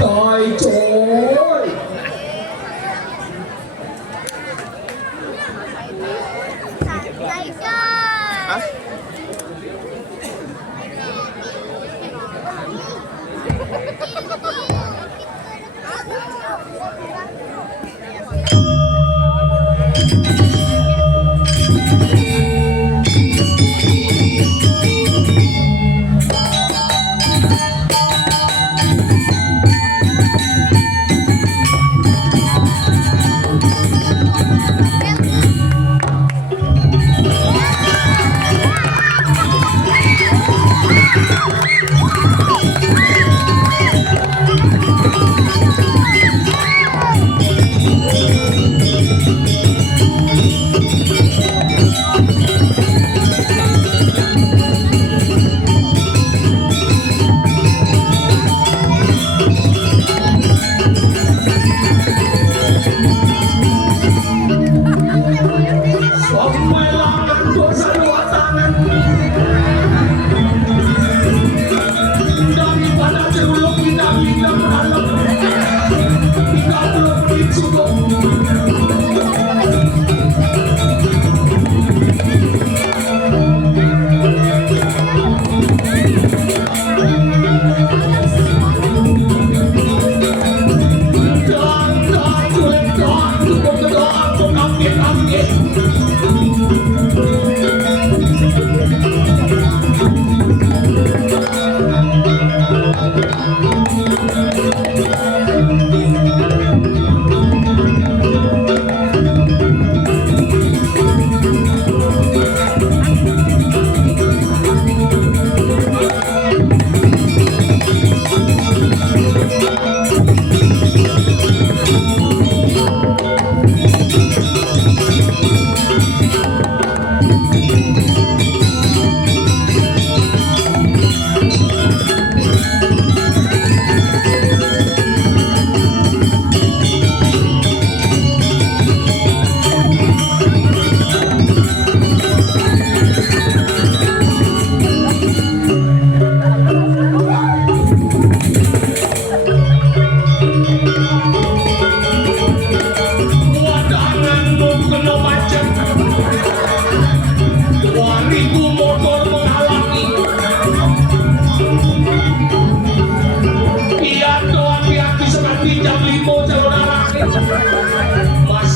đòi trốn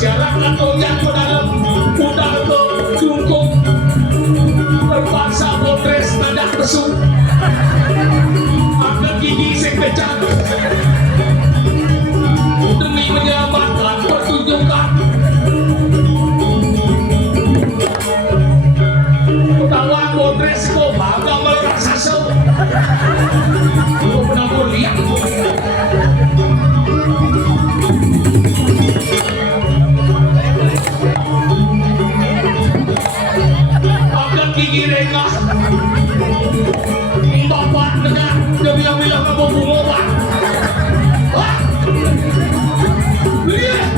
masyarakat yang ke dalam udah cukup terpaksa bodres tidak besuk akan gigi sekejap demi menyelamatkan pertunjukan utawa bodres kok bangga merasa sel belum pernah lihat gigi reka bapak dengan demi yang bilang kamu bungobat wah lihat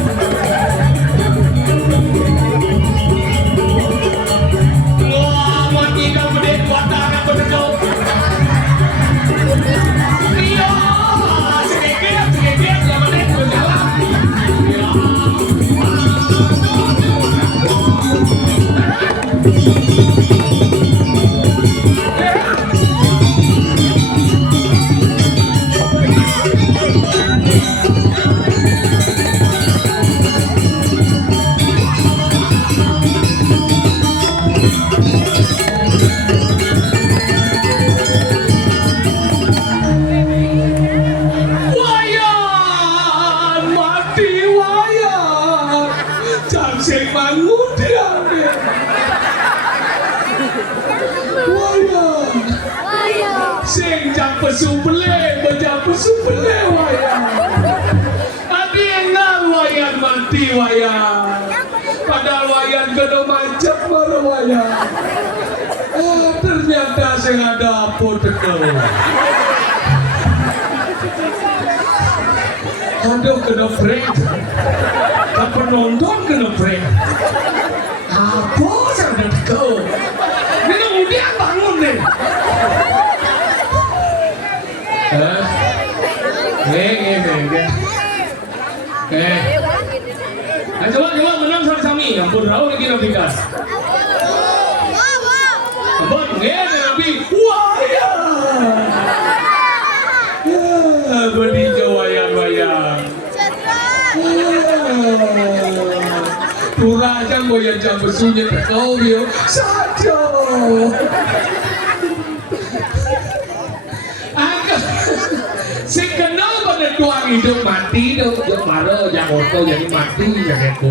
wah mati dah bedek batang yang berdekau iya sedikit yang bedek berjalan ya supele wayang tadi enggak wayang mati wayang padahal wayang gede macet baru wayang ternyata saya ada apa tekel aduh kena prank tak penonton kena prank apa saya ada tekel ini kemudian bangun nih Nah, coba menang sama-sami. Ampun raw lagi nabikan. Ampun, nabi. Wah ya. Ya, berdijo wayang-wayang. Turajang boyan jam bersunyi kau bio. Sajo. Sekenal pada tuang hidup mati dong, jauh marah, yang orto jadi mati, jangan aku.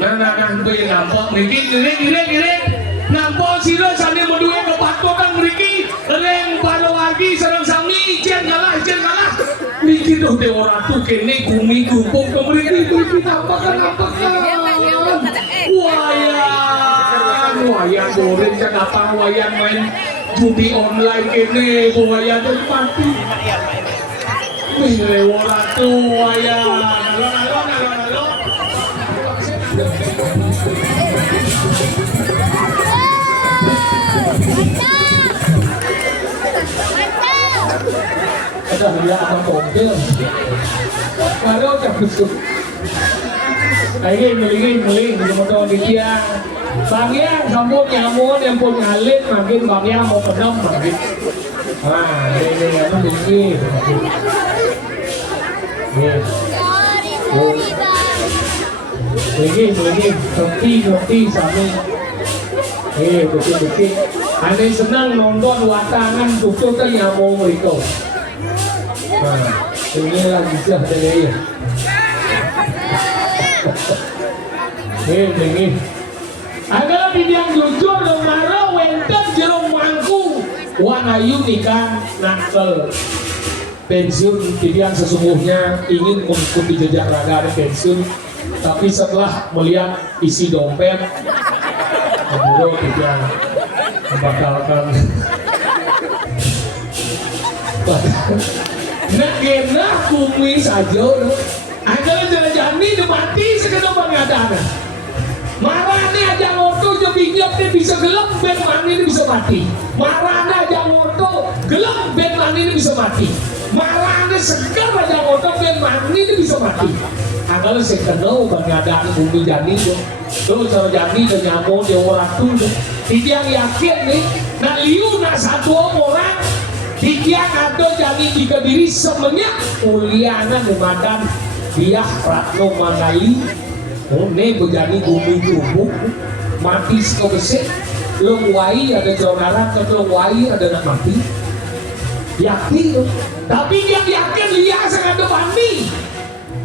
Nah, gue nampak, giring, nampak sih lo, sana mau duit ke patokan meriki, reng pada lagi, serang sami, jangan kalah. Mikir dong deh orang tuh kene kumi kumpul ke meriki, gue nampak kan. Wayang goreng, kenapa wayang main judi online kene, wayang tuh mati. Wih, orang tua ya. Halo. Ada dia apa kongkel? Kalau tak betul. Meling, kemudian dia. Bang Yang, sambut nyamun yang pun ngalit, makin Bang Yang mau penom makin. Nah, ini apa begini? Lagi, roti sama. Betul. Ada senang nonton watangan tutup kan nyamuk itu. Nah, ini lagi sih ada ya. Ini. Agak yang jujur dong marah wenten jerong mangku warna unikan nakal pensiun yang sesungguhnya ingin mengikuti jejak raga ada pensiun tapi setelah melihat isi dompet beliau tidak membatalkan nak kumi saja agak jalan-jalan ini mati sekedar pengadaan marahnya aja ngoto jebinyap dia bisa gelap ben mani ini bisa mati marahnya aja ngoto gelap ben mani ini bisa mati marahnya segar aja ngoto ben mani ini bisa mati agaknya saya kenal pengadaan bumi jani tuh cara jani dan nyamuk dia orang tuh dia yakin nih nah liu nak satu orang dia ada jani di kediri semenyak uliana nemadan dia ratno mangali ne bejani bumi tubuh mati sekau besek lo wai ada jauh ke lo wai ada nak mati yakin tapi dia yakin lihat sangat ada bandi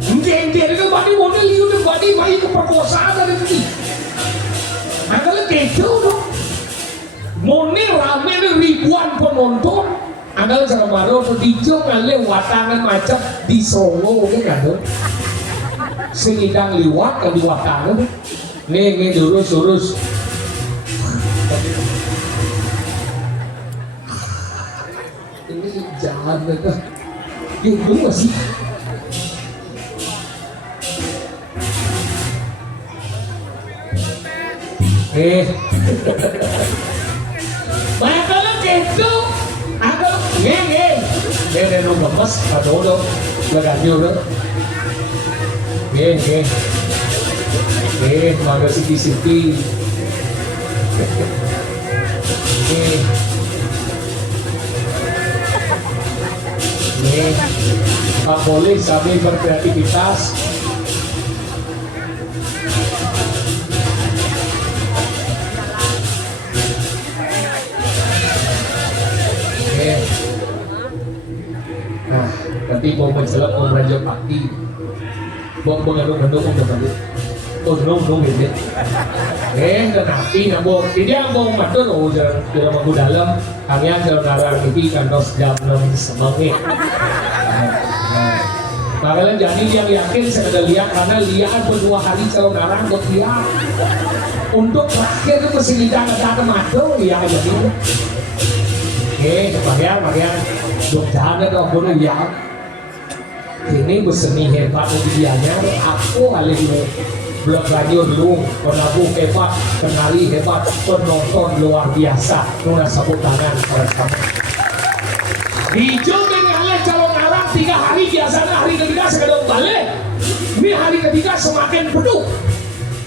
mungkin itu bandi model liu dan bandi bayi keperkosaan dari ini agaknya kecoh dong mone rame ribuan penonton agaknya cara baru dijong ngale watangan macam di Solo kan ada sengidang liwat ke liwat tangan nih lurus ini jangan mereka itu masih banyak kalau gitu agak nih lo gemes kado dong leganyo dong maga siti Pak boleh sambil berkreativitas nah nanti mau mencelak mau merajuk pakti bong ini dan nanti nabok tidak bong matur dalam minggu dalam kalian saudara ini kan dos jam 6 semangat kalian jadi yang yakin saya ada lihat karena lihat berdua hari saudara buat lihat untuk terakhir itu mesti kita matur ya jadi bagian dok jangan dong boleh ya ini berseni hebat dianya aku kali ini blog radio dulu penabuh hebat penari hebat penonton luar biasa nuna sabut tangan oleh kamu dijodohin oleh calon arang 3 hari dia sekedar balik. Ini hari ketiga semakin penuh.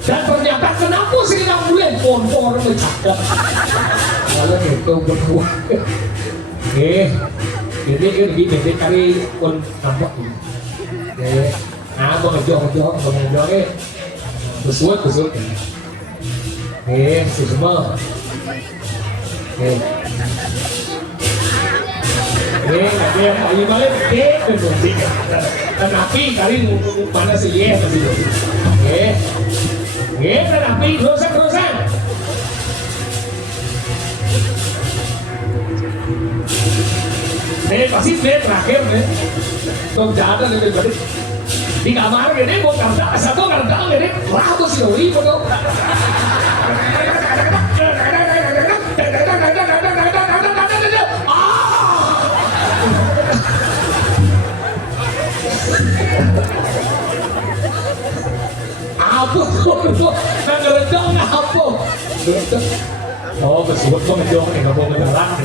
Dan ternyata kenapa sih nggak boleh kompor bercakap? Kalau itu berdua. Jadi ini kali pun nampak ini. Nah, bengejong, besut. Semua. Ada ayu balik, tetapi kali mana sih ya tadi. Tetapi terusan. Pasti terakhir nih. Kau jalan dari tadi. Di kamar gini mau kerja, satu kerja gini, wah tuh si Doi betul. Apa tuh? Nggak ngeredang apa? Oh, bersebut kok ngejong nih, nggak mau ngedarak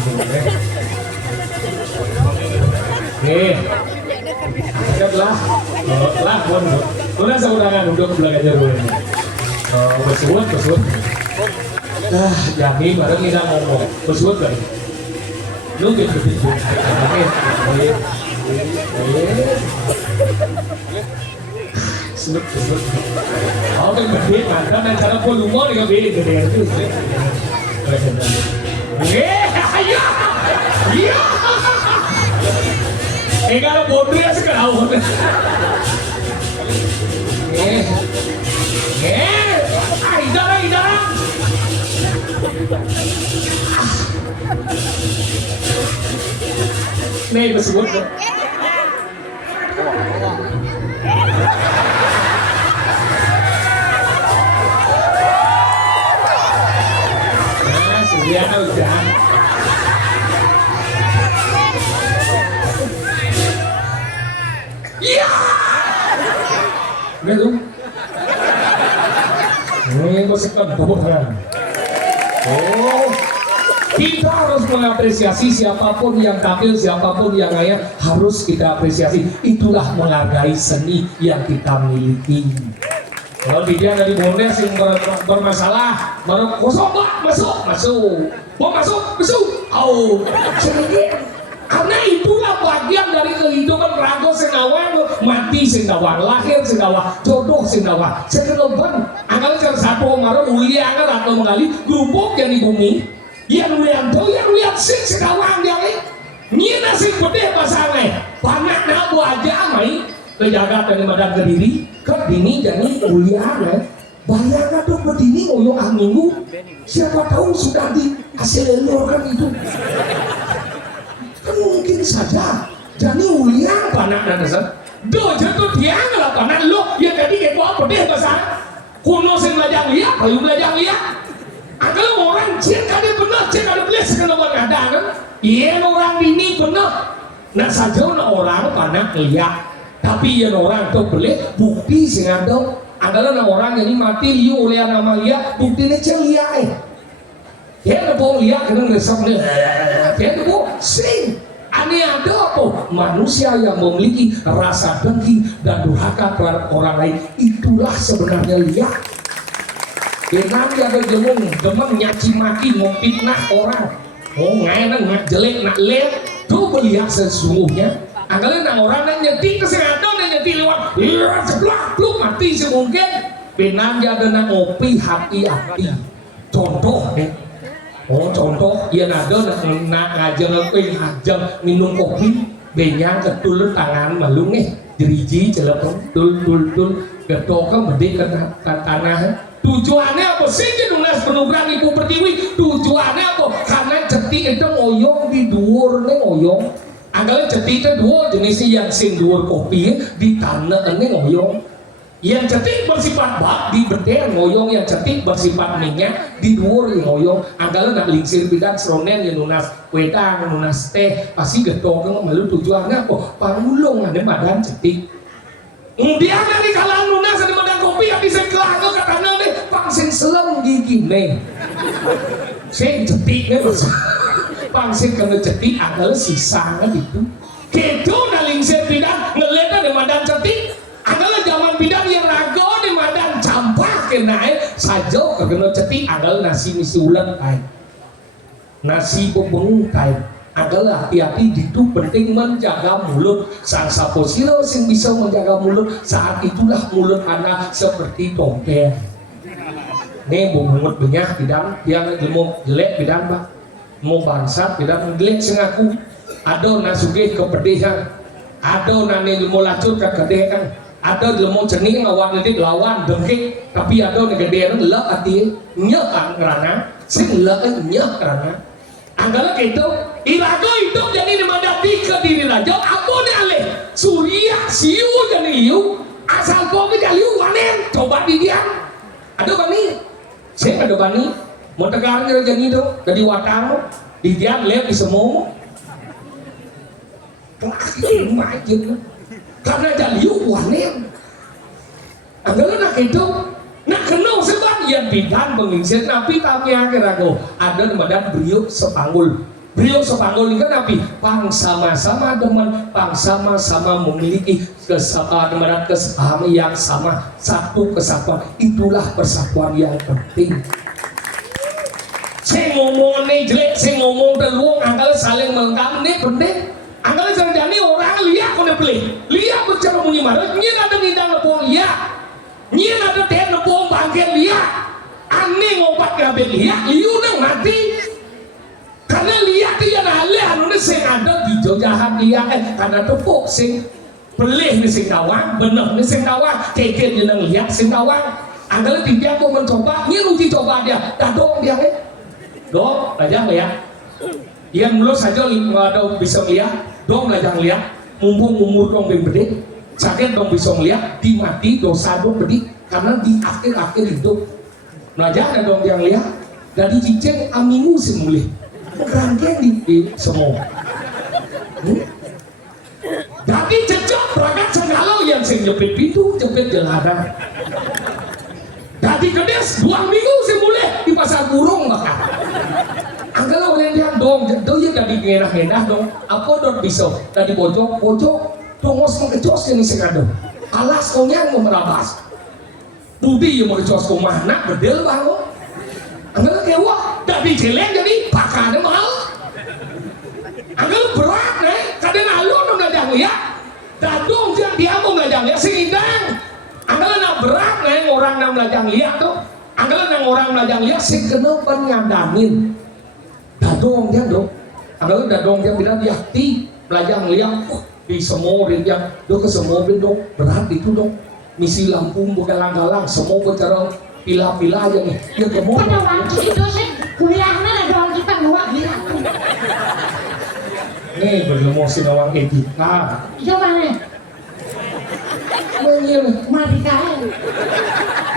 nih. Siaplah, pun. Mana saudangan duduk belakang aja dulu. Bersebut. Yakin bareng kita ngomong. Bersebut lagi. Lu gitu. Sebut. Oh, kan gede, mantap. Dan cara volume juga beda itu. Iya. Kalau bodoh ya sekarang. Idara. Nih bersebut. Nah, sudah. Iya. Udah tuh. Ini masukkan kan. Oh, kita harus mengapresiasi siapapun yang tampil, siapapun yang kaya harus kita apresiasi. Itulah menghargai seni yang kita miliki. Kalau dia dari bondes yang bermasalah, baru kosong masuk. Mau masuk. Oh, sedikit. Karena itulah bagian dari kehidupan raga senawang, mati senawang, lahir senawang, jodoh senawang. Sekeloban, anggal satu marah uli anggal atau mengali grupok yang di bumi, yang lihat sing senawang yang ini nasi putih pasangan, panak nabu aja mai, kejaga dari badan kediri, kedini jadi uli anggal. Bayangkan tuh berdini ngoyo minggu, siapa tahu sudah dihasil kan itu. Mungkin saja jadi uliang panak dan dasar do jatuh dia nggak panak lo ya tadi kayak apa deh bahasa kuno sing belajar lihat kalau belajar lihat kalau orang cek ada benar cek ada belas kalau ada kan iya orang ini benar nah saja orang panak lihat tapi ya orang tuh beli bukti sing ada adalah orang ini mati liu oleh nama lihat buktinya celia ya ada lihat kena resep nih ya ada sing aneh ada apa? Manusia yang memiliki rasa dengki dan durhaka terhadap orang lain itulah sebenarnya lihat. Nanti ada demen nyaci maki, memfitnah orang. Oh ngain, nak jelek, nak lep. Tuh melihat sesungguhnya. Anggalnya orang yang nyetik kesehatan yang nyetik lewat. Iya sebelah, belum mati semungkin. Nanti ada nak ngopi hati-hati. Contoh deh. Oh contoh, ia ada nak ngajeng ngajeng minum kopi, benyang ketul tangan malu nih, jeriji celepon, tul, getok kan bedek ke tanah. Tujuannya apa sih nulis penugasan ibu pertiwi? Tujuannya apa? Karena cetik itu ngoyong di dhuwur nih ngoyong. Anggalnya cetik itu dua jenisnya yang sing dhuwur kopi di tanah ini ngoyong. Yang cetik bersifat bak di beden ngoyong, yang cetik bersifat minyak di dhuwur ngoyong. Anggalan nak lingsir bidang seronen yang nunas wedang, nunas teh pasti getok kan malu tujuannya apa? Pangulung ada badan cetik. Dia nanti kalau nunas ada badan kopi yang bisa kelah ke katanya nih pangsin seleng gigi nih. Sing cetik nih pangsin kena cetik anggalan sisa gitu. Gitu nak lingsir bidang ngelihat ada badan cetik naik saja kena cetik adalah nasi misi ulang kain nasi bubung kain adalah hati-hati itu penting menjaga mulut sang saposilo yang bisa menjaga mulut saat itulah mulut anak seperti tongkeng nih bungut banyak bidang yang mau jelek bidang pak mau bangsat bidang jelek sengaku ada nasuge kepedihan ada nani mau lacur ke kedekan ada mau cening lawan nanti lawan dengki tapi ada negede lek hati nyek karena sing lek nyek karena anggala gitu irago itu jadi memadati ke diri raja apa nih alih surya siu jadi liu asal kau ke liu wanen coba di dia ada bani saya ada bani mau tegarnya jadi itu jadi watang di dia lihat di semua macam karena jadi liu wanen anggala nak itu nak kenal sebab yang bidang penginsir nabi tapi akhir-akhir ada namadan beliau sepanggul ini kan nabi pang sama-sama demen pang sama-sama memiliki kesamaan yang sama satu kesatuan itulah persatuan yang penting saya ngomong nih jelek saya ngomong terluang angkal saling melengkapi ini penting angkal jadi orang lihat kau beli lihat bercara menyimak ini ada bidang lepung lihat nyi ada teh nepung bangkit lihat aneh ngompat kabeh lihat liu nang mati karena lihat dia nale anu sing ada di jojahan dia karena tepuk sing belih ni sing tawang bener ni sing tawang keke dia nang lihat sing tawang anggal dia mau mencoba nyi uji coba dia dah dong dia dong belajar lihat yang mulut saja ada bisa lihat dong belajar lihat mumpung umur dong gede sakit dong bisa melihat di mati dosa dong bedik karena di akhir-akhir hidup belajar dong yang lihat dari cicing aminu semulih kerangkeng di semua jadi cecok perangkat segala yang saya jepit pintu jepit jelada jadi kedes 2 minggu semulih di pasar burung bahkan anggala oleh dia dong jadi dari ngenah-ngenah dong apa dong bisa dari pojok tongos mengecos ini sekado alas kau yang merabas budi yang mengecos kau mana bedel bangun anggap kewa dari jelek jadi pakai mahal anggap berat nih kadang alun belajar ya dadung dia mau belajar ya sehingga anggap nak berat nih orang yang belajar lihat tuh anggap yang orang belajar lihat sih kena penyadamin dadung dia dong anggap dadung dia bilang di hati belajar lihat di semua yang do ke semua dong berat itu dong misi Lampung bukan galang semua bicara pilah-pilah aja nih ya kamu pada waktu itu sih kuliahnya ada orang kita luar gila nih belum mau sinawang etika coba nih menil Marika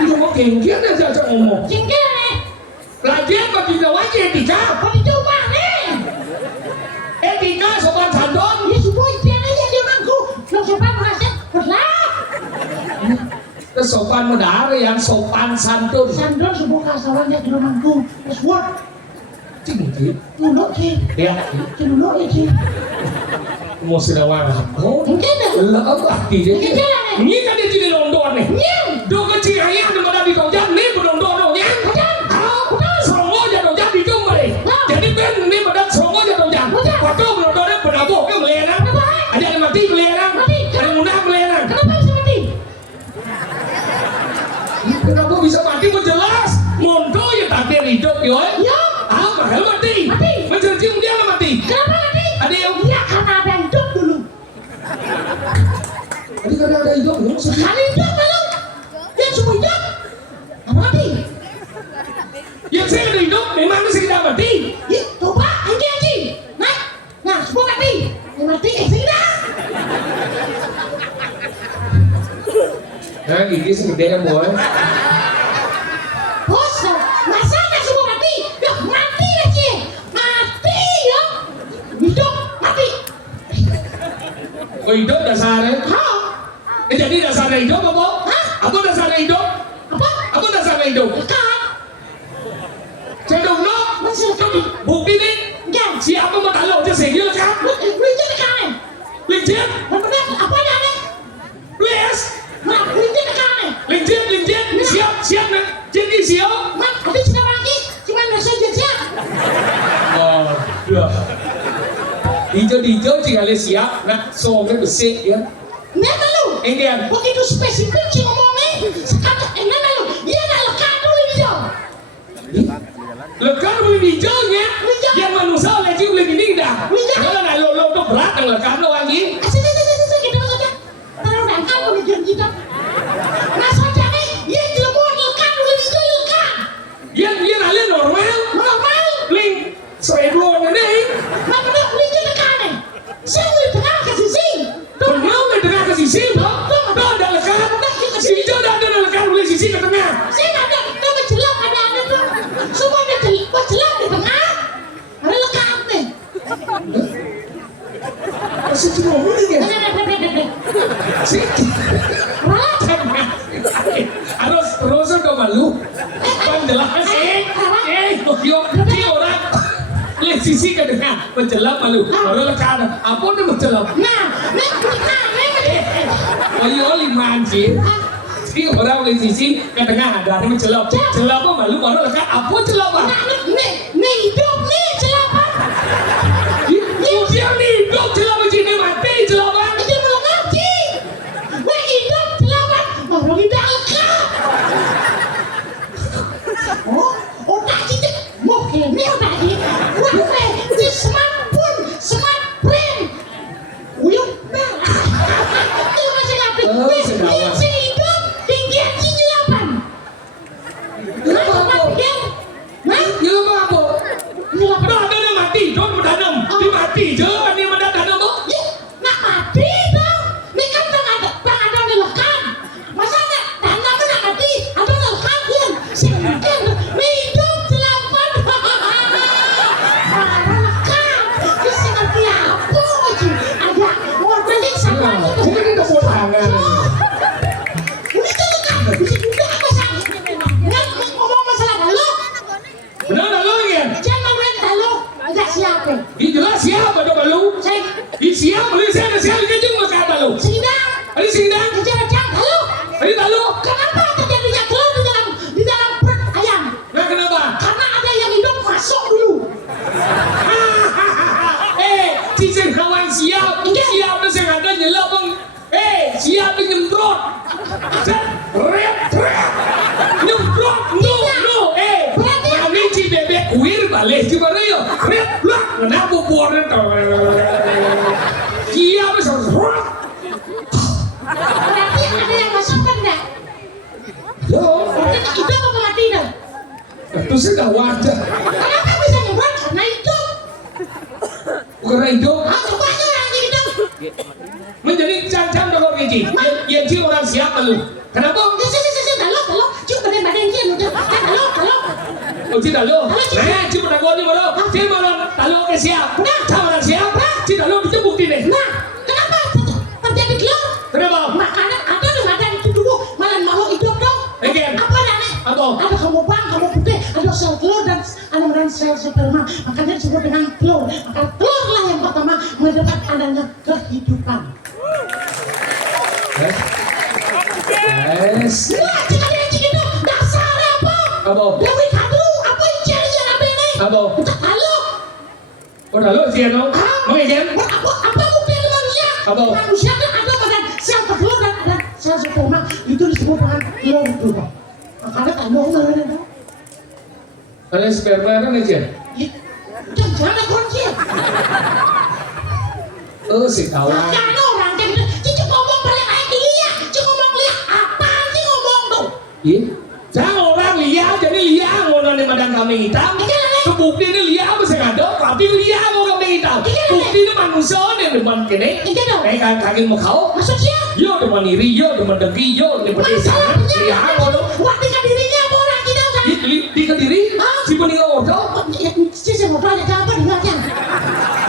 itu mau kengkian aja ngomong cingkir nih pelajar bagi nawang etika apa dicoba nih etika sopan sandon ya semua impian aja dia mangku lo sopan merasa berlah sopan modal yang sopan santun sandon sebuah kasawannya di mangku sebuah cingkir dulu sih ya dulu sih mau sinawang apa mungkin lah apa dia ini kan dia jadi london nih do kecil ayah di mana di Dojan nih berlondon dong ya songo aja Dojan di Jumbai jadi ben ini pada songo aja Dojan waktu berlondonnya berlabuh ke Melerang ada yang mati Melerang ada yang mudah Melerang kenapa bisa mati? kenapa bisa mati menjelas mondo ya tadi hidup yo ya bakal mati mencerjim dia nggak mati kenapa mati? ada yang ya karena ada yang hidup dulu tadi kadang ada hidup ya sekali hidup belum dia cuma hidup apa mati? yang saya ada hidup memang masih tidak mati ya coba anji naik nah semua mati yang mati sudah nah gigi segede kan boy bos masa nggak semua mati ya mati lagi mati ya hidup mati kok hidup dasarnya hah jadi dasarnya hidup apa? hah apa dasarnya hidup? apa dasarnya hidup? kan cendung no masih kan bukti nih kan siapa mau tahu aja segil kan Licin kan lincin benar apa nih please nah licin kan lincin siap nih Hijau-hijau jika siap, nak soalnya bersih ya. Nah lalu, Enggan. begitu spesifik sih ngomongnya. Sekarang, nah lalu, dia nak lekat dulu hijau. Lekan boleh hijaunya, yang manusia oleh cium lebih dah. Hijau. Kalau nak lo tu berat yang lekan lo lagi. Kita saja. Taruh dangkal boleh jam kita. Nah saja ni, dia jelma lekat boleh hijau lekat. Yang alih normal, Normal. link seedro ni. Mana nak boleh hijau lekat ni? Saya boleh tengah ke sisi. Kenal ke tengah ke sisi tu? Dah ada lekan. Si hijau dah ada lekan boleh sisi ke tengah. Saya tak ada, tak berjelak ada tu. Semua ada berjelak di tengah. Ada lekat ni. Masih cuma boleh ya. Si harus terus kau malu. Penjelas yuk si orang lihat sisi ke tengah menjelam malu. Baru lekan. Apa ni menjelam? Ayo liman sih. Si orang lihat sisi ke tengah ada ni menjelam. Jelam apa malu baru lekan. Apa jelam apa? Ni hidup ni celapa. Dia ni hidup jelam macam ni mati jelam apa? Dia belum mati. Ni hidup celapa. Baru tidak lekat. Oh tak kita. Mungkin ni tak kita. Wah, di smart pun, smart print. Uyuk ber. Itu masih lagi. Dia si hidup tinggi si jelapan. Apa dia? Dia apa? Jelapan. Dah ada mati, don mendanam. Dia mati je, ni mendanam tu. Nak mati dah. Ni kan ada di lekan. Masa nak tanam nak mati, ada di lekan pun. Singkat, ni hidup jelapan. Para lekan. Bisa ngerti apa lagi? Ada orang balik sama itu. Kita ni dah buat tangan. Ini kan lekan. Bisa juga masalah. Nak ngomong masalah dalu. Benar dah lo kan? Jangan main dalu. Tidak siapa. Ini jelas siapa dah balu? Saya Ini siapa boleh saya ada siapa kerja maka ada lo. sedang. Ada sindang, Jangan dalu. ada tak lo? Kenapa terjadinya telur di dalam perut ayam? Nah kenapa? Karena ada yang hidup masuk dulu. Cincin kawan siap dah saya ada nyelap bang. Siap dah nyemprot. Rep, nyemprot, no. Kami ci bebek kuir balik ci barrio. Rep, lah, kenapa buat itu? Siap dah saya. Berarti ada yang masuk kan enggak? Yo, Berarti hidup apa mati dah? itu sudah wajar. Kenapa bisa nyemprot? Karena hidup. Bukan hidup. Coba aja orang yang hidup. Menjadi cancam dengan biji. Yang ci orang siap malu. Kenapa? Dalu. Cuma badan dia udah. Dalu. Oh, ci dalu. Nah, ci pada gua ni malu. Ci malu dalu ke siap. Sama orang siap. Ci dalu itu bukti deh. Nah, kenapa terjadi telur? Kenapa? Makanan ada di badan itu dulu. Malah makhluk hidup dong. Again. Apa nih? Apa? Ada kamu bang, kamu putih, ada sel telur dan ada sel sperma. Makanya disebut dengan telur. Maka telurlah yang pertama menyebabkan adanya kehidupan. Yes. Wah, jika dia begitu, dasar apa? Apa? Dewi kadu, apa yang cari apa ini? Apa? Kita lalu. Oh, dalu siapa no? Mengajar? Apa bukti manusia? Apa? Manusia kan ada badan sel telur dan ada sel sperma. Itu disebut dengan telur itu. Makanya kamu mana? Ada sperma kan aja? Jangan kunci. Oh, si kawan. Jangan orang kayak gitu. Cici ngomong balik kayak gini ya. Cici ngomong lihat apa sih ngomong tuh? Iya. Jangan orang lihat, jadi lihat orang di badan kami hitam. Kebukti ini lihat apa sih ada? Tapi lihat orang kami hitam. Bukti ini manusia ni depan kene. Kaki mau kau? Maksudnya? Yo depan iri, yo depan dengki, yo depan sangat. Lihat orang. Wah, di dirinya apa orang kita kan? Di kediri, si pening orang. Cici mau tanya apa dengarnya?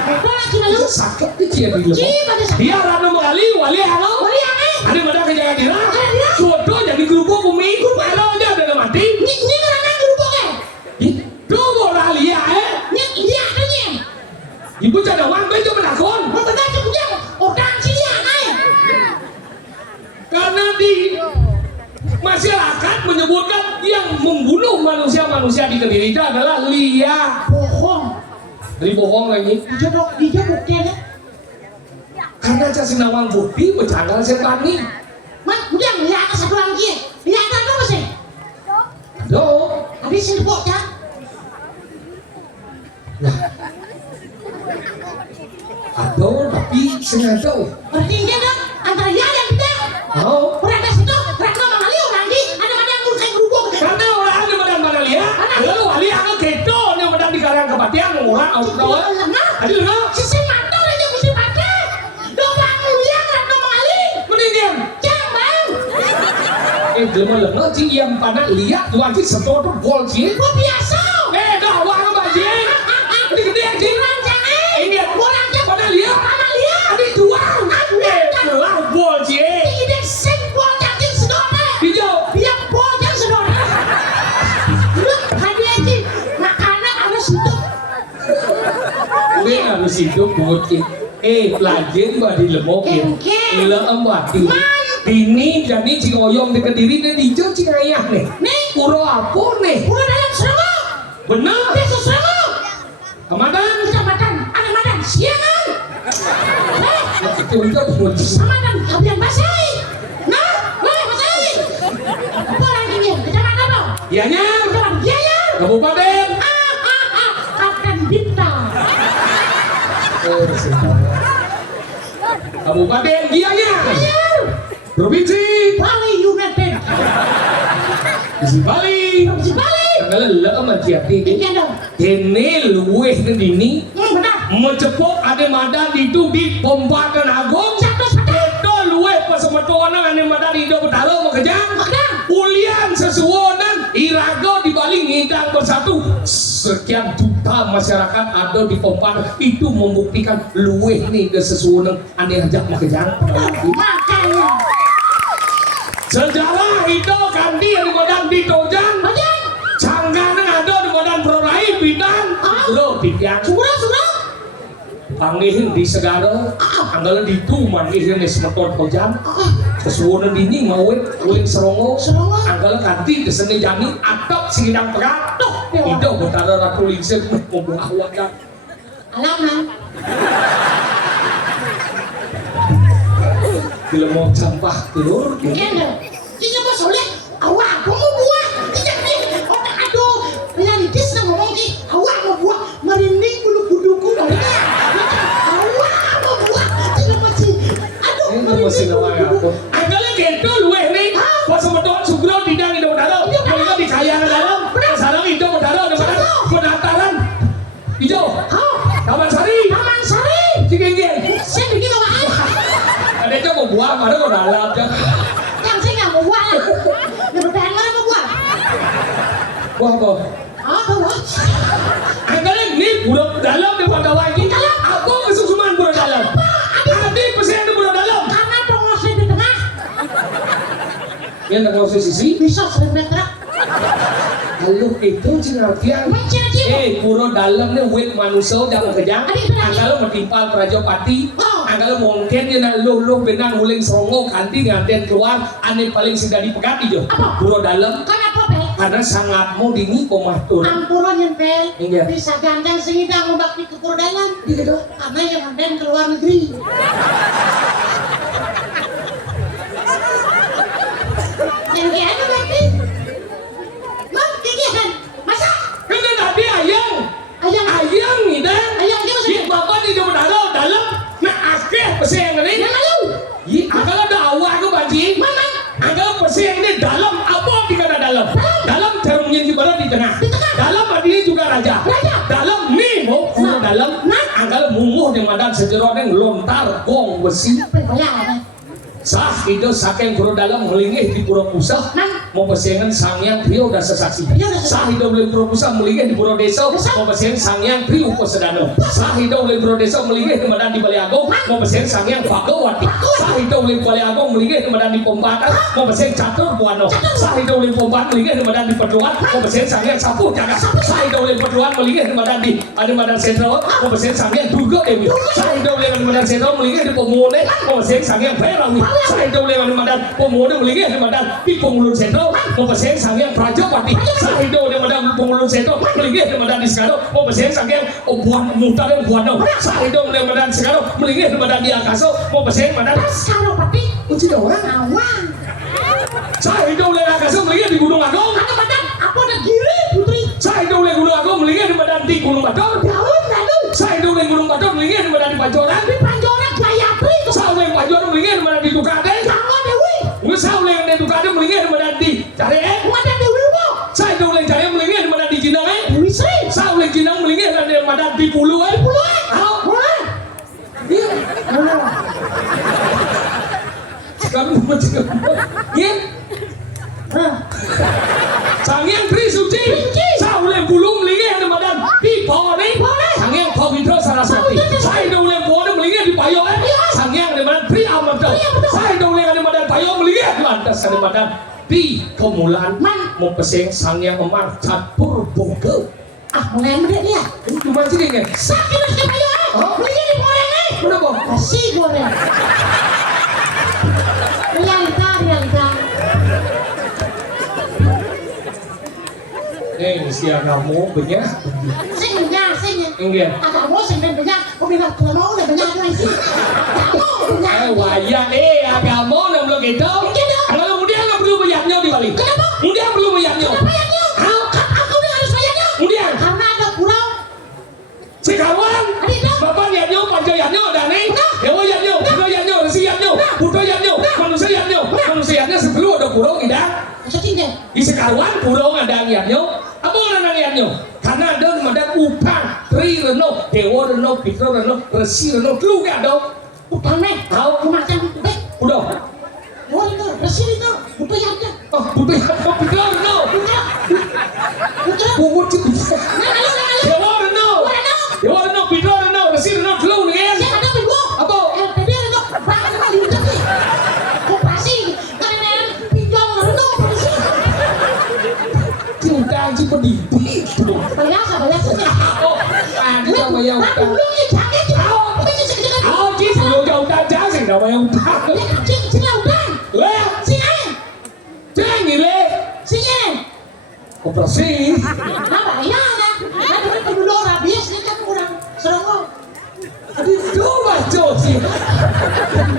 Orang kita lu Sakit kecil di lemak. pada Dia rana mengali, wali halo. Wali aneh. Ada mana kerja dira? Kerja dira. Suatu jadi kerupuk bumi, kalau dia ada mati. Ini orang gerubuk ya? Itu bola liya Ini ada nih. Ibu jadi orang itu menakon. Betul punya orang Cina nih. Karena di masyarakat menyebutkan yang membunuh manusia di Kediri itu adalah liya. Bohong. Dari bohong lagi. Dia buktinya. Karena saya sinawang bukti bercanda saya bani. Mas, udah lihat ke satu lagi. Lihat apa sih? Aduh. Habis sini bocah. Aduh, tapi sengaja. Berarti dia kan antara dia yang kita. Oh. Berada situ, berada mana liu lagi. Ada ngurus kayak gerubuk. Karena orang ada badan mana lihat. Lalu wali angkat keto nih badan di karang kepatian orang out tahu. Aduh, no. Sisi mata aja mesti pakai. Dobang mulia kan ngomong ali. Mending Jangan. jelema leuna cing ieu panak liat dua cing setor tuh gol cing. Gua biasa. Dah wang bajing. Gede cing. Ini Orang yang pada liat. mana lihat? Ada jual. Lah gol cing. Tidak sempol jangan sedona. Hijau. Biar bol jangan sedona. Lu hadiah aja. Makanan harus hidup. Ini harus hidup bocil. Pelajen badi lemokin. Leem badi. Ini jadi cing oyong di kediri dan hijau cing ayah nih. Nih. Uro apa nih? Udah dalam serama. Benar. Besok serama. Kemadan. Kecamatan. Ada madan. Siangan. Itu bocil. Samadan. Kabian basai. Nah. Basai. Apa lagi nih? Kecamatan dong. Ianya. Kecamatan Gianyar. Kabupaten. Kapten Bintang. Kabupaten Gianyar. Provinsi Bali United. Provinsi Bali. Provinsi Bali. Kalau leem hati-hati. Iya dong. Kene luweh ke dini. Benar. Mencepok ada madan itu di Pompakan Agung. Satu. Itu luweh pas semetuana ada madan di Indo Betaro mau kejang. Makan. Ulian sesuonan Irago di Bali ngidang bersatu. Sekian juta masyarakat ada di Pompakan itu membuktikan luweh nih ke sesuonan aneh ajak mau kejang. Makanya. Sejarah itu ganti di badan di Tojang. Canggana ada di badan Prorai Bintang. Lo tiga. Surah. Panggihin di Segara. Anggalan di itu manggihin di Semeton Tojang. Sesuatu dini ngawet uling serongo. Anggalan ganti di seni jani atap singidang perak. Itu betara ratu lingsen membuah wadah. Alaman. Bila mau sampah telur. Kendo. Tidak mau soleh. Awak mau buah. Tidak nih. Otak aduh. Realitis na ngomong ki. Awak mau buah. Merinding bulu kuduku. Awak mau buah. Tidak masih. Aduh. Ini masih nawar aku. Anggalan gitu luweh nih. Pas semeton Sugro tidak Indo Betaro. Mereka di Kayangan dalam. Sekarang Indo Betaro ada penataran. Hijau. Taman Sari. Taman Sari. Cikenggen. Saya bikin apa? Ada itu mau buah mana kau dalam aja. Yang saya nggak mau buah. Yang bertahan mana mau buah? Buah apa? Apa buah? Anggalan ini budak dalam di pada lagi. Aku kesusuman budak dalam. Ada pesen di budak dalam. Karena pengosnya di tengah. Yang nak ngosip sisi. Bisa 1 meter. Lalu itu cenatian. Mencari. Pura dalam ni wet manusia jangan kejang. Anggalan metimpal Prajapati. Anggalan mungkin dia nak loh benang uling serongo kanti nganten keluar. Ane paling sudah dipegati jo. Apa? Pura dalam. Kenapa be? Karena sangatmu dini komatur. Ampura nyempel. Iya. Bisa gandeng sehingga ngudak di kepur dalam. Gitu dong. Karena yang gandeng ke luar negeri. Yang kayak ada berarti. Bang, kegiatan. Masa? Kena tadi ayang. Ayang ni dah. Ayang dia masih. Ye bapak ni dah dalam. Nak akhir pesen ni. Yang lalu. Ye agak ada awak ke baji. Mana? Agak pesen ni dalam apa dikata dalam. Dalam cerumnya di barat di tengah. Dalam adini juga raja. Dalam ni mau dalam. Agak mumuh di madan sejerok yang lontar gong besi. Bayar. Sah itu saking pura dalam melingih di pura pusat. Mau pesengan sangyang trio dan sesaksi. Sah itu boleh pura pusat melingih di pura desa. Mau pesengan sangyang trio kesedano. Sah itu boleh pura desa melingih di madan di Balai Agung. Mau pesengan sangyang Fakawati. Sah itu boleh Balai Agung melingih di madan di Pompakan. Mau pesengan Catur Buano. Sah itu boleh Pompakan melingih di madan di Peduan. Mau pesengan sangyang Sapu Jaga. Sah itu boleh Peduan melingih di madan di Madan Sentral. Mau pesengan sangyang Duga Dewi. Sah itu boleh di Madan Sentral melingih di Pomone. Mau pesengan sangyang Ferawi. Saya itu boleh madan pemuda melingih di madan di Pemulun Sentral. Sedo, mau peseng sangyang Prajapati. Sahido dia madang pengulun Sedo, melingih dia madang di Segado, mau peseng sangyang obuan mutar yang buano. Sahido dia madang Segado, melingih dia madang di Akaso, mau peseng madang. Sekarang pati. Kunci doang. Awang. Sahido dia Akaso melingih di Gunung Agung. Ada madang, aku ada giri putri. Sahido dia Gunung Agung melingih di madang di Gunung Batur. Daun, daun. Sahido dia Gunung Batur melingih di madang di Pancoran. Di Pancoran Gayatri. Sahido yang Pancoran melingih di madang di Tukade. Jangan Dewi. Sahido yang di Tukade melingih di madang di Cari. Madang Dewi Wo. Sahido yang Cari melingih di madang di Jinang. Dewi Sri. Sahido yang Jinang melingih di madang di Pulu. Puluhan. Boleh. Iya. Kamu macam ya? Sangyang Tri Suci. Saulem Bulung melingih di badan di bawah ni. Sangyang Pavitra Saraswati. Saya dolem bawah melingih di payo. Sangyang di badan Tri Amarta. Saya dolem di badan payo melingih di lantas di badan di Pemulan. Mau peseng Sangyang Emar Catur Boga. Mulai muda dia. Itu macam ni kan? Sakit di payo. Melingih di bawah ni. Kenapa? Nasi goreng. Realita. Siya kamu banyak. Singnya. Enggak. Agak mau singnya banyak. Kau bilang mau banyak lagi. Agak banyak. Wayang agama dan belum gitu. Kalau kemudian nggak perlu banyaknya di Bali. Kenapa? Kemudian perlu banyaknya. Banyaknya. Aku ni harus banyaknya. Kemudian. Karena ada pulau. Sekawan. Bapak lihatnya, panjang lihatnya, Dani. Dewa lihatnya, Buddha lihatnya, Resi lihatnya, Buddha lihatnya, manusia lihatnya. Manusia lihatnya sebelum ada pulau tidak. Di Sekarwan pulau ada lihatnya. Apa orang lihatnya? Karena ada madan upang, Tri Reno, Dewa Reno, Fitra Reno, Resi Reno, lu nggak ada? Upang nih. Tahu macam itu. Udah. Dewa Reno, Resi Reno, Buddha lihatnya. Oh, Buddha lihatnya, Fitra Reno. Bungut itu. Dewa Reno. Dewa Reno, Fitra Reno, Resi Reno, lu nih. Saya ada bego. Apa? LPD Reno, bahkan di ucap nih. Koperasi, karena pinjol Reno, koperasi. Cinta aja penipu. Biasa. Oh, ada namanya utang. Dulunya jangan jauh. Oh, gitu lo jauh aja sih namanya utang. Sini utang. Leh, Sini. jangan gile. Sini. Operasi. Apa ya? Ada dulu rabies ni kan kurang serongong. Aduh, coba sih.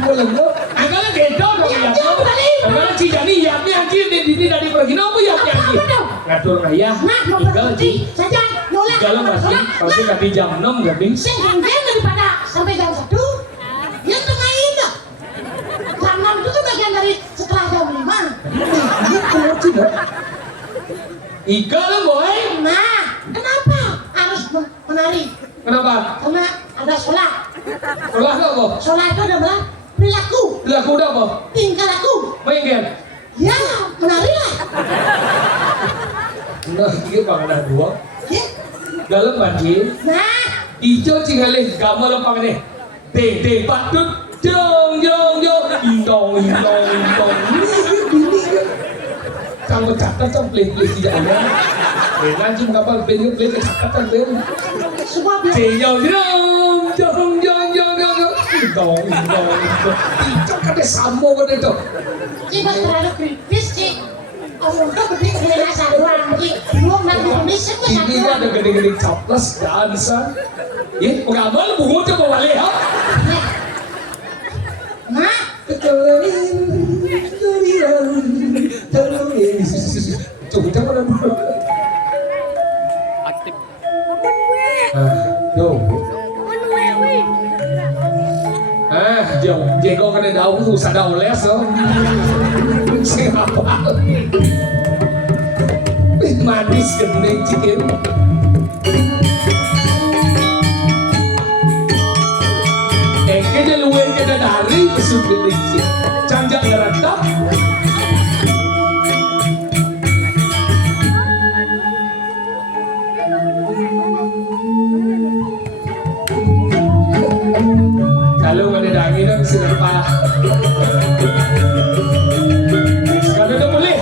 Boleh lo. Agaknya gitu dong ya. Agaknya cica nih ya, ini dari pergi nopo ya lagi. Ngatur raya. Tinggal sih. Saja nolak. Kalau masih ganti jam 6 ganti. Sing gantian daripada sampai jam 1. Yang tengah itu. Jam 6 itu bagian dari setelah jam 5. Ika lo boy. Nah, kenapa harus menari? Kenapa? Karena ada sholat. Sholat apa? Sholat itu adalah perilaku, Laku udah apa? tingkah laku. Main game. Ya, menari lah. Nah, ini panganan dua. Ya. Dalam banjir. Nah, Ijo cingalih gambar lepang ini. Dede patut jong indong. Kamu catat kan play tidak ada. Lanjut kapal play catatan play. semua biar Jong indong. Ijo kade samo kade itu. Cik terlalu kritis, Cik. Orang tuh gede rasa doang, Cik. Belum nanti Indonesia tuh Ini ada gede-gede caplas dansa. Ya, pengamal bungut coba balik ha. Nah, Coba jangan dulu. Jom, jego kena daun susah daun les so. Siapa? Manis gede cikin. Kaya luwen ka na dari pesudin cik. Canjak ngeratap. Kalau ada daging dah mesti nampak. Kalau dah boleh.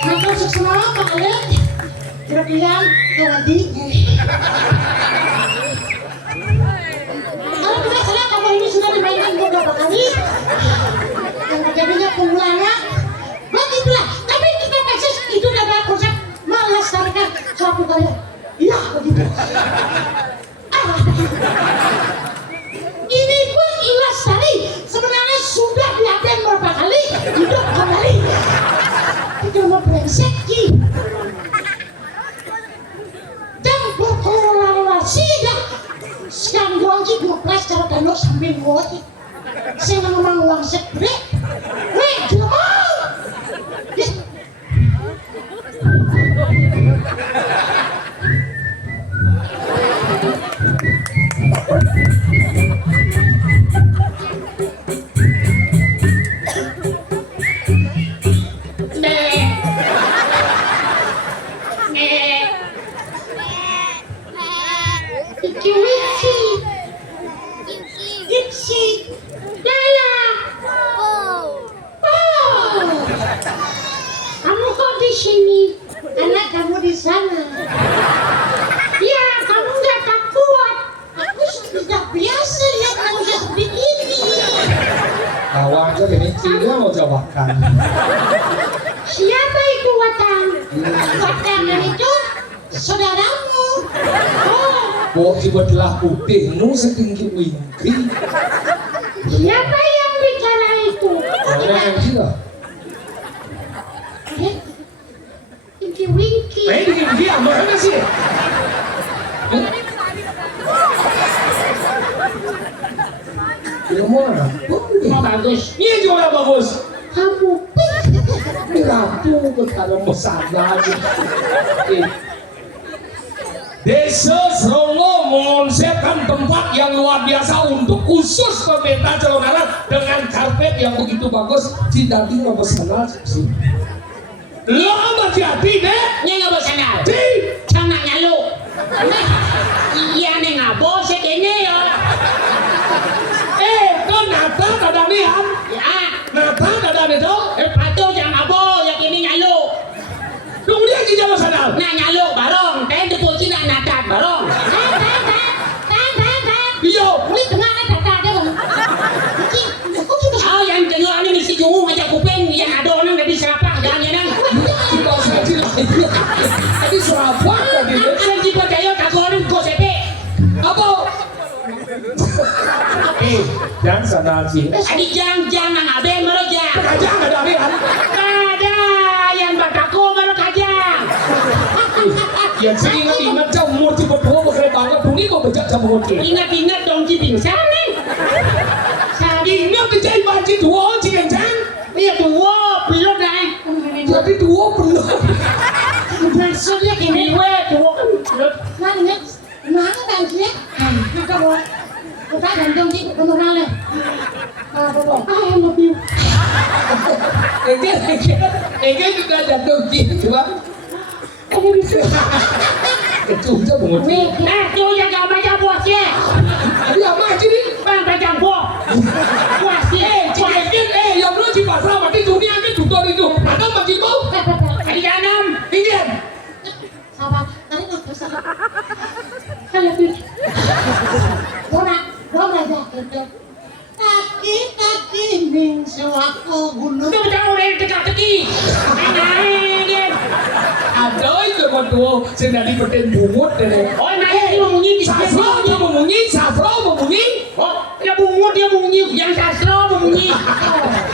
Maka sesuatu kalian kira-kira tadi. Kalau tidak salah kamu ini sudah dimainkan beberapa kali. Yang terjadinya pengulangan. Begitulah. Tapi kita kasih itu adalah konsep melestarikan suatu karya. Iya begitu. Ini pun Lestari sebenarnya sudah diapain beberapa kali hidup kembali. Itu mau brengsek ki. Dan berkorelasi dah. Sekarang doang ki 12 cara danok sambil ngoti. Saya memang uang sebrek. Weh, dia mau. Kamu kok di sini? Karena kamu di sana. Ya, kamu nggak takut. Aku sudah biasa lihat manusia seperti ini. Awalnya ini tidak mau jawabkan. Siapa itu Watang? Watang itu saudaramu. Oh, Bawa tiba-tiba putih, nu setinggi wingkri. siapa yang bicara itu? Orang yang gila. Winky Winky. Dia mana sih? Dia mana? Oh, bagus. Ini juga bagus. Kamu Ratu berkata besar lagi. Desa Serongo mengonsepkan tempat yang luar biasa untuk khusus pemerintah Calongaran dengan karpet yang begitu bagus. Tidak nomor sana sih. Lama jadi deh. Nya nggak bosan ah? Di. Jangan nyalu. Iya nih nggak bosan kayaknya ya. Nata ada nian. Ya, Nata ada itu. patuh jangan abo yang ini nyalu. Kemudian kita ke sana. Nah nyalu barong, kayak di posisi nak nakat barong. Iyo. Ini tengah kan nakat dia bang. Oh yang dengar ini si Jungu ngajak kuping yang ada orang dari siapa dan yang Kita saja. Tadi serabak tadi. Saya tiba daya tak orang gosepe. Apa? Jangan sana sih. Adi jangan abeng baru jang. Kajang ada nian. Ada yang batako baru kajang. Yang sering ingat jauh murti berdoa berkait banget. Bunyi kok bejak jauh murti. Ingat dong di pingsan nih. Ingat dijahit banci dua cikan jang. Iya dua pilot naik. Jadi dua belum. Maksudnya gini we dua kan pilot. Mana mana kan sih? Kita buat kita gantung di penurunan le. I love you. Enggak juga jatuh gitu bang. Kamu bisa. Itu aja murti. Tuh yang kau baca bosnya. Dia mati nih. Bang baca bos. Bosnya. Cikin yang lu di pasar mati dunia kan tutor itu. Ada bagi mau. Kali janam. Ingin. Sabar. Tadi nak sabar. Kalau tu. Dona dah itu. Kaki ning suaku gunung. Itu jangan orang teka-teki. Ada itu berdua sedang dipetin bungut deh. Oh, nanya dia memunyi di Sasro dia memunyi, Sasro memunyi. Oh, dia memunyi, yang sasro memunyi.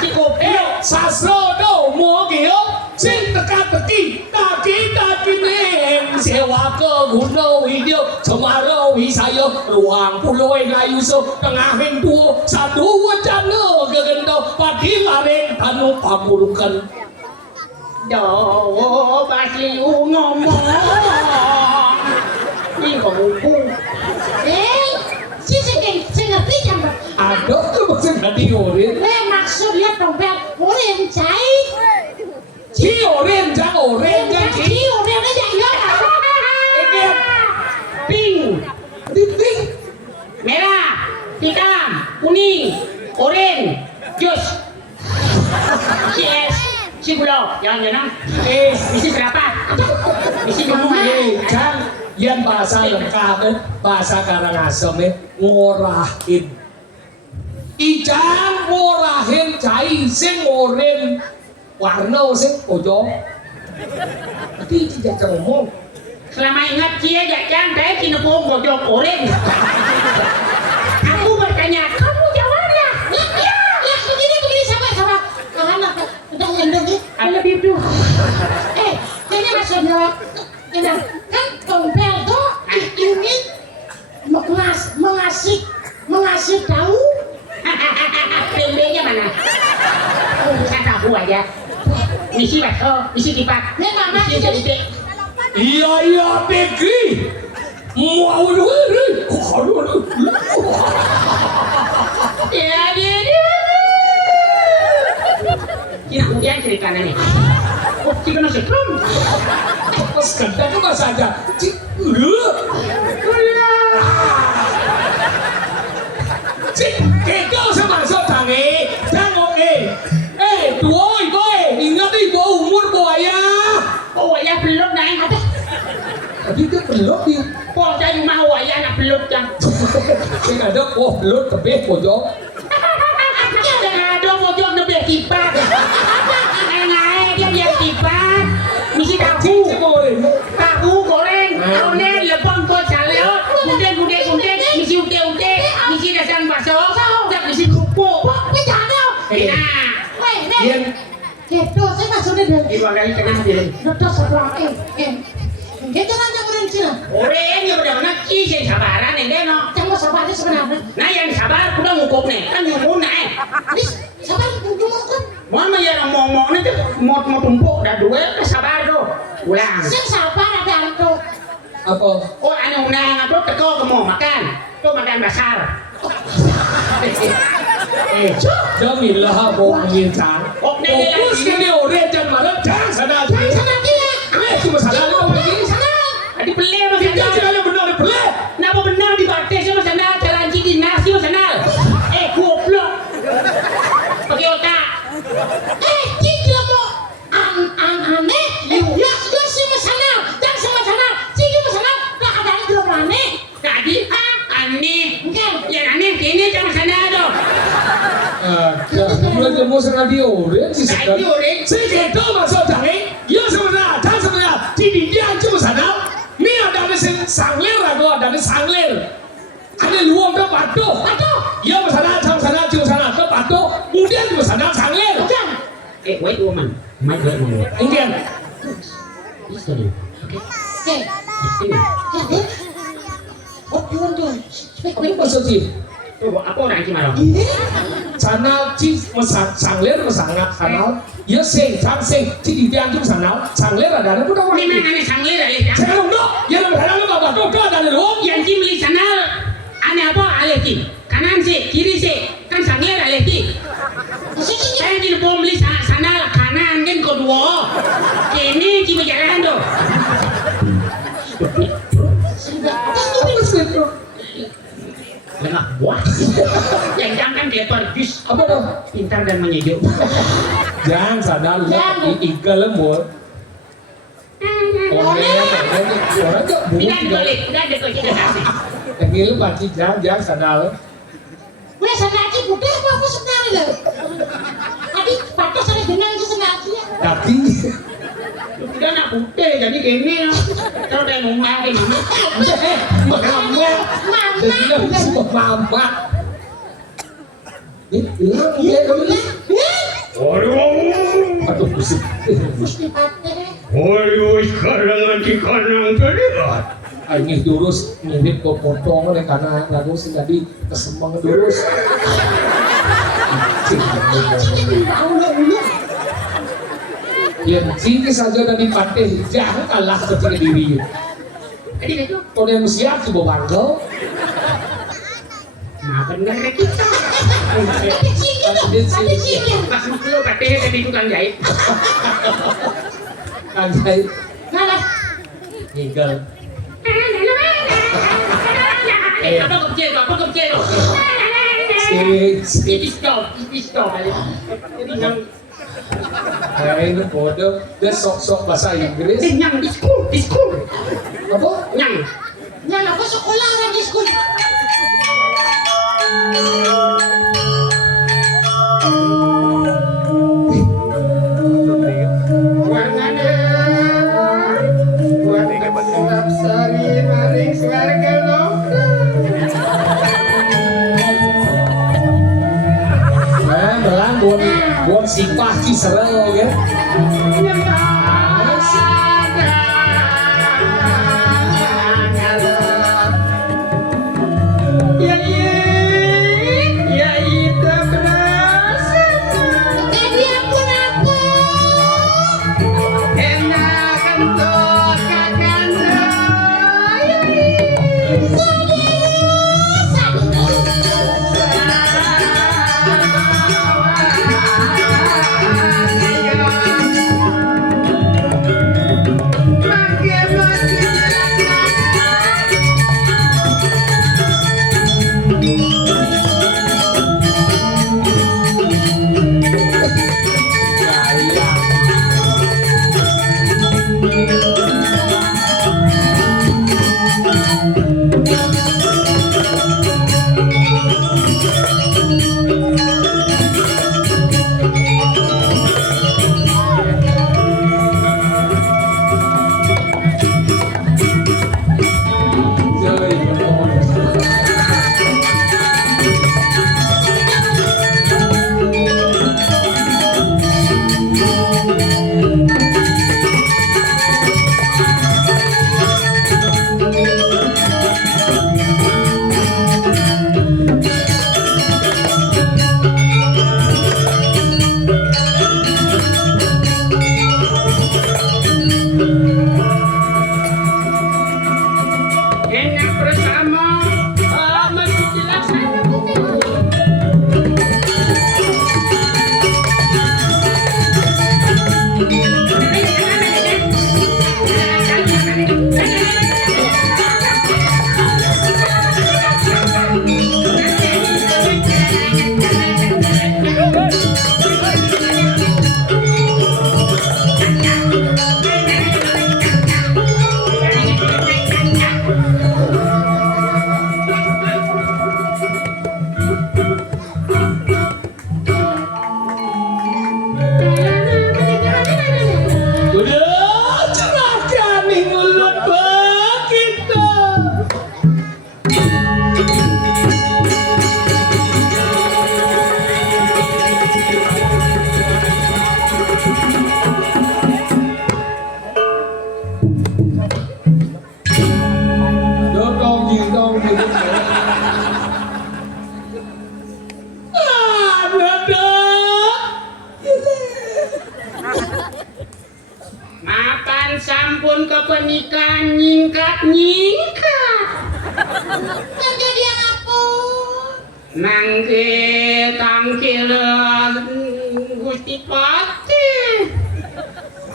Cukup. Sasro do mau gitu, sing teka-teki, kaki neng sewa ke gunung video, cemara wisaya, ruang pulau ngayu so, tengahin dua, satu wacana gegendo, padi lareng tanu pamulukan. Duh, Basli ngomong. pengumpul. Saya ngerti kan Pak. Ada tuh maksud tadi oren. Maksudnya dompet oren jahit. Ci oren jang ci. Oren aja ya. Ini Pink, pink. merah, hitam, kuning, oranye, jus. CS, si bulog, jangan. Misi berapa? Misi kamu aja. Jang yang bahasa lengkap bahasa Karangasem ngorahin. Ijang ngorahin cai sing oren warna sing ojo. Tapi tidak ngomong. Selama ingat dia jangan saya kinepung bojong oranye. Aku bertanya, kamu jawabnya. Ya begini sama anak udah ngendong ya. I love you too. Jadi maksudnya kan dompet tuh ingin mengasih tahu. Pembenya mana? Saya tahu aja. Misi bakso, misi kipak, misi jadi. Iya Peggy. Mau dulu. Ya dia. Kira kemudian ceritanya nih. Oh, kita nasi krum. Pas kadang kan saja. Cik, kau sama tangi, jangan tuoi, ingat ibu umur buaya. Oh, ya belum naik ada. Tapi dia belum dia. Oh, saya mau ya nak belum jam. Saya ada belum kebeh pojok. Ada bojong lebih kipas. Naik dia kipas. Misi tahu goreng. Tahunnya lepon kau caleot. Gunting. Misi ute. Misi dasar bakso. Tak misi kerupuk. Enak. Gitu, saya maksudnya dari Di bawah dari tengah dia. dokter sebelah gitu nanti orang Cina. Orang yang benar-benar kisah sabaran ini no. Jangan sabar sebenarnya. Nah yang sabar udah ngukup nih kan nyumun naik. Nis, sabar cuma kan. Mau yang ngomong itu mau tumpuk dah dua sabar tuh. Ulang. Saya sabar ada itu. Apa? Oh anu unang tuh teko mau makan. Tuh makan besar. Jamilah mau mengincar. Fokus ke dia orang jangan marah jangan sadar. Sana dia. Cuma sadar lagi. Tadi beli mas Dia sandal. jangan benar beli. Napa benar di bates mas sandal jalan di nasi mas sandal. Goblok. Pakai otak. Dia mau aneh. Ya si mesana, jangan sama sana. Cigi mesana, tak ada yang belum aneh. Tadi aneh. Mungkin. Ya aneh ini jangan sandal dong. Mulai jemu sengal dia orang sih Tadi orang. Saya kata masuk jangan. Ya sebenarnya, jangan sebenarnya. Jadi dia cuma sadar. Ni ada sangler aku ada sangler. Ada luang ke patuh. Ya sana, jangan sana, cuma sana ke patuh. Kemudian cuma sadar sangler. Wait woman. My wait woman. Ingin. Listen. Okay. Listen. Oh, tuan. Apa maksudnya? Tuh apa orang cuma Sana ci sangler masangap sana. Ya jang jadi dia cuma sana. Sangler ada pun tak Ini boleh. mana sanglir ya? Saya ngomong, ya lebih dalam apa patuh ke ada luang. Yang tim beli sana, aneh apa aleki? Kanan sih, kiri sih, kan sanglir aleki. Saya di bom beli sana kanan kan kedua, kini cuma jalan tuh. Apa sih? Lengah buah. Yang jangan dia pergis Apa dah? pintar dan menyejuk. Jangan sadar lah, igal lemur. Orang tak Tidak boleh, tidak ada kau tidak kasih. yang ini pasti jangan sadar. Gue sengaja putih apa sebenarnya? Tadi batas ada dengan sengaja. Tapi Tidak nak putih jadi gini. Kalau dia nunggu ke mama. mama, jadi dia semua mama. Hilang dia kali. Aduh pusing. Mesti pakai. Ayo sekarang nanti kanan terlihat. Ini durus mirip kok potong oleh karena lalu tadi kesemang durus. Ya sini saja dari pantai jangan kalah ketika diri. Adik itu. Kalau yang siap coba bangkel. Nah bener kita. Ada sini. Pas lu katanya tadi tukang jahit. Anjay, Ngalah. nigel. Apa kecil? Si, Pistol. Jadi yang ini bodoh. Dia sok-sok bahasa Inggris. yang di school. Apa? Yang. Ngalah ko sekolah orang di school. Warnanya buat gelap sari maring swarga loka. Nah, belang buat sipah Cisarel ya. Yang ada ya itu berasa Jadi ampun aku. enak untuk kakanda. Enak bersama mengikuti laksana Udah cerahkan nih mulut begitu. Dong gitu. mapan sampun ke pernikahan nyingkat Yang jadi yang aku. nangke tangkil Gusti Pati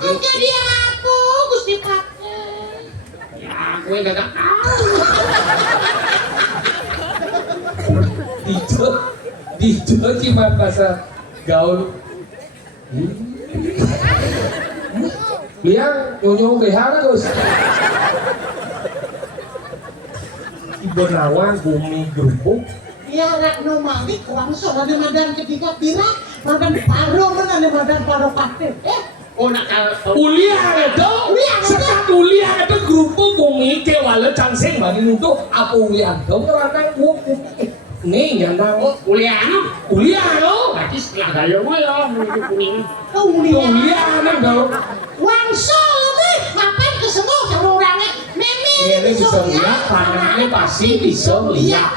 Yang jadi yang aku Gusti Pate. ya gue gak tahu Dijo cuma bahasa gaul. Liang nyonyong behara Gus. Ibu nawang bumi gerubuk. Ya rak no mangki kurang soal di madan ketiga pira, madan paro mana di madan paro pate. oh nakal Uliang itu, sekat uliang itu gerubuk bumi kewala canseng bagi untuk apa uliang itu ngeranang gua nih nyandang kuliah no uliang lo. berarti setelah gayo mo yo menuju kuning Oh uliang. Uliang itu. Wangso nih, ngapain ke semua kalau orangnya meme Ini bisa lihat, panahnya pasti bisa lihat.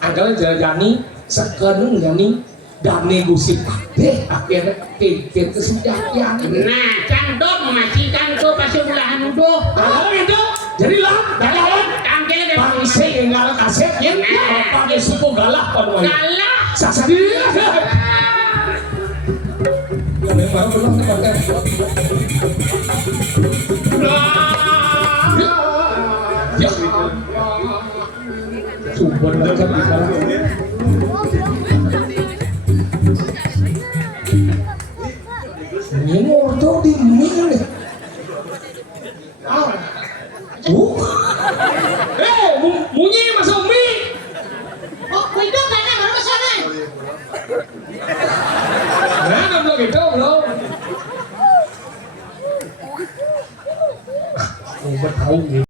Angkanya jalan-jani, sekarang jani, dan negosiasi deh akhirnya ke kesejahteraan. nah can dok memacikan tuh pasti ulahan doh Kalau itu Jadi lah, Dalam tangkel deh. pangse enggak kaset ya, pakai suku galah panuai. Kalah. Sasa dia. Yang baru belum pakai. Ya. Sumber dekat di sana. Ini ordo di mie nih. Munyi masuk mie. Oh, hidup mana baru sana. Nah, belum gitu belum. Oh, tahu nih.